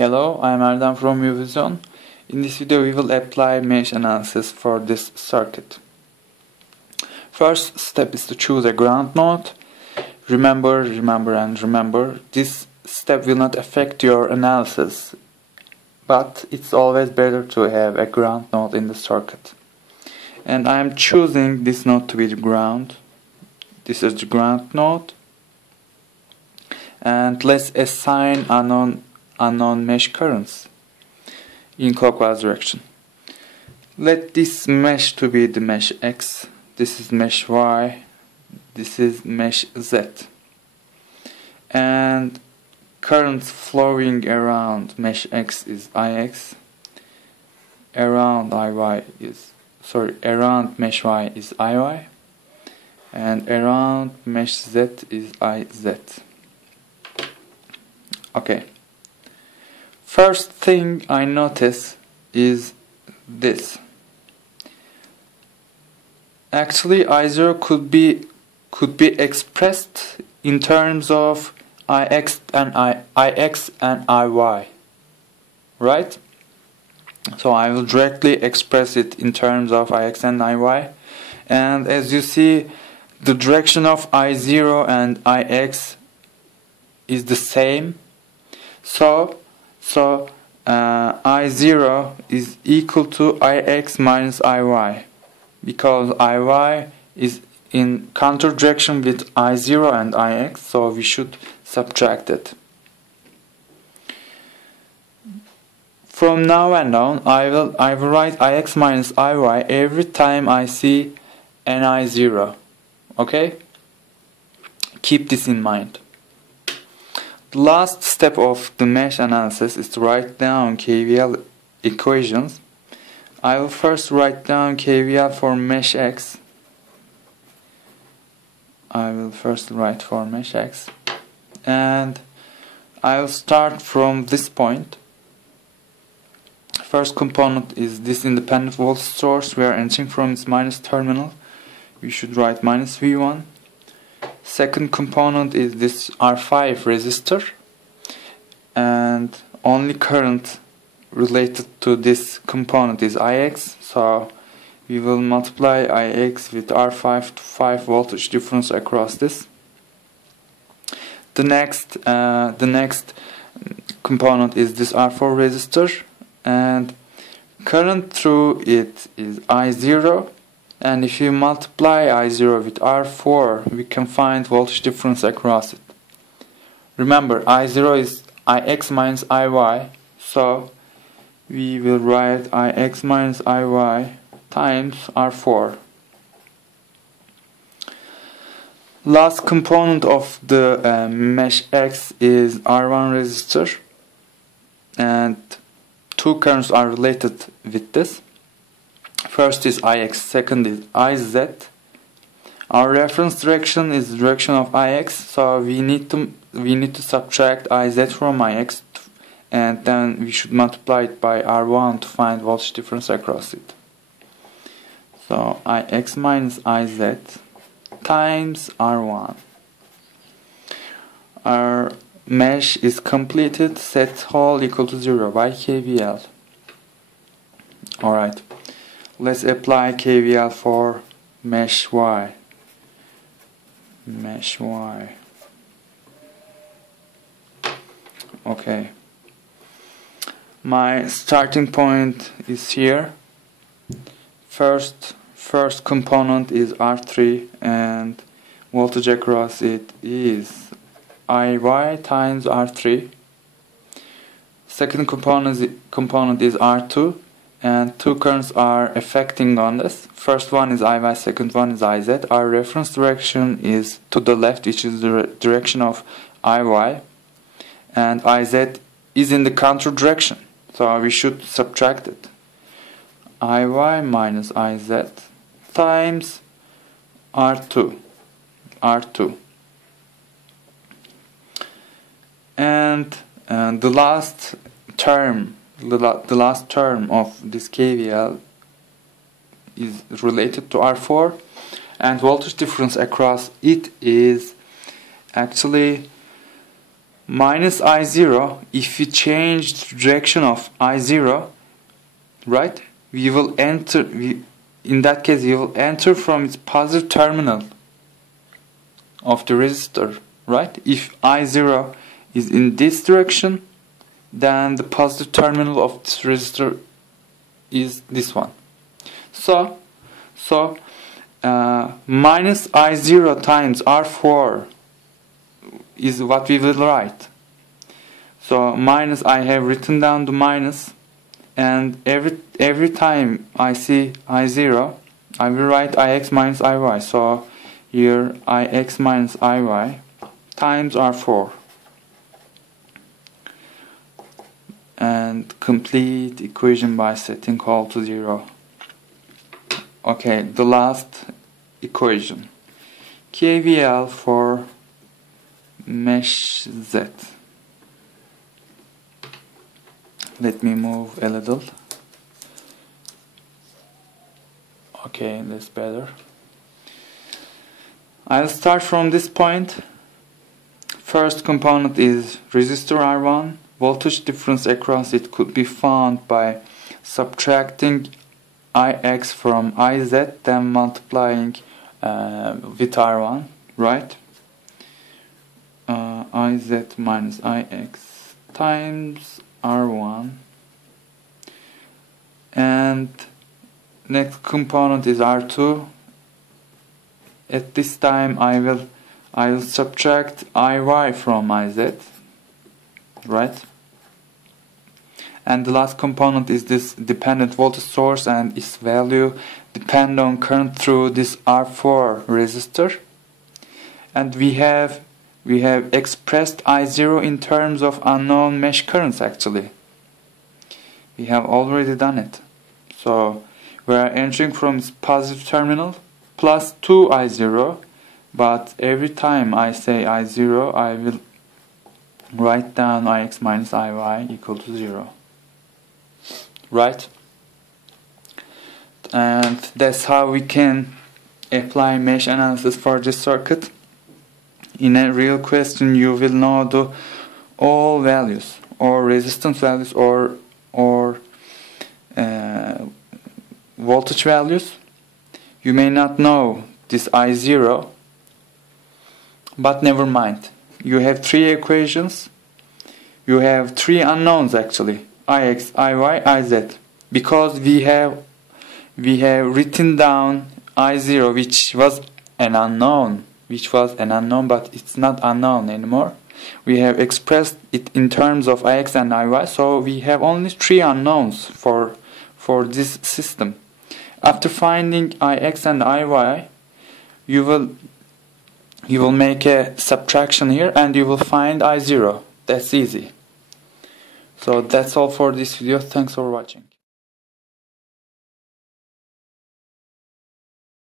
Hello, I'm Erdem from Uvision. In this video we will apply mesh analysis for this circuit. First step is to choose a ground node. Remember, this step will not affect your analysis, but it's always better to have a ground node in the circuit. And I am choosing this node to be the ground. This is the ground node. And let's assign unknown mesh currents in clockwise direction. Let this mesh to be the mesh X, this is mesh Y, this is mesh Z, and currents flowing around mesh X is IX, around mesh Y is IY, and around mesh Z is IZ. Okay. First thing I notice is this. Actually, I0 could be expressed in terms of IX and IY, right? So I will directly express it in terms of IX and IY, and as you see, the direction of I0 and IX is the same. So I0 is equal to IX minus IY, because IY is in counter direction with I0 and IX, so we should subtract it. From now on, I will write IX minus IY every time I see an I0. Okay? Keep this in mind. The last step of the mesh analysis is to write down KVL equations. I will first write down KVL for mesh X. And I will start from this point. First component is this independent voltage source. We are entering from its minus terminal. We should write minus V1. Second component is this R5 resistor, and only current related to this component is IX, so we will multiply IX with R5 to 5 voltage difference across this. The next component is this R4 resistor, and current through it is I0. And if you multiply I0 with R4, we can find voltage difference across it. Remember, I0 is IX minus IY, so we will write IX minus IY times R4. Last component of the mesh X is R1 resistor, and two currents are related with this. First is IX, second is IZ. Our reference direction is the direction of IX, so we need to subtract IZ from IX, and then we should multiply it by R1 to find voltage difference across it. So IX minus IZ times R1. Our mesh is completed. Set hole equal to 0 by KVL. Alright. Let's apply KVL for mesh Y. Okay. My starting point is here. First component is R3, and voltage across it is IY times R3. Second component is R2. And two currents are affecting on this. First one is IY, second one is IZ. Our reference direction is to the left, which is the direction of IY. And IZ is in the counter direction, so we should subtract it. IY minus IZ times R2. And the last term of this KVL is related to R4, and voltage difference across it is actually minus I0, if we change the direction of I0, right, we will enter, in that case we will enter from its positive terminal of the resistor, right? If I0 is in this direction, then the positive terminal of this resistor is this one. So minus I0 times R4 is what we will write. So minus, I have written down the minus, and every time I see I0, I will write Ix minus Iy. So here Ix minus Iy times R4, and complete equation by setting all to 0. Okay, the last equation, KVL for mesh Z. Let me move a little. Okay, that's better. I'll start from this point. First component is resistor R1. Voltage difference across it could be found by subtracting Ix from Iz, then multiplying with R1, right? Iz minus Ix times R1, and next component is R2. At this time I will subtract Iy from Iz, right? And the last component is this dependent voltage source, and its value depend on current through this R4 resistor. And we have expressed I0 in terms of unknown mesh currents. Actually, we have already done it. So we are entering from its positive terminal plus 2 I0, but every time I say I0, I will write down Ix minus Iy equal to 0. Right? And that's how we can apply mesh analysis for this circuit. In a real question, you will know the all values, or resistance values, or voltage values. You may not know this I0, but never mind. You have 3 equations. You have 3 unknowns actually: Ix, Iy, Iz. Because we have written down I0, which was an unknown, but it's not unknown anymore. We have expressed it in terms of Ix and Iy, so we have only 3 unknowns for this system. After finding Ix and Iy, you will make a subtraction here, and you will find I0. That's easy. So that's all for this video. Thanks for watching.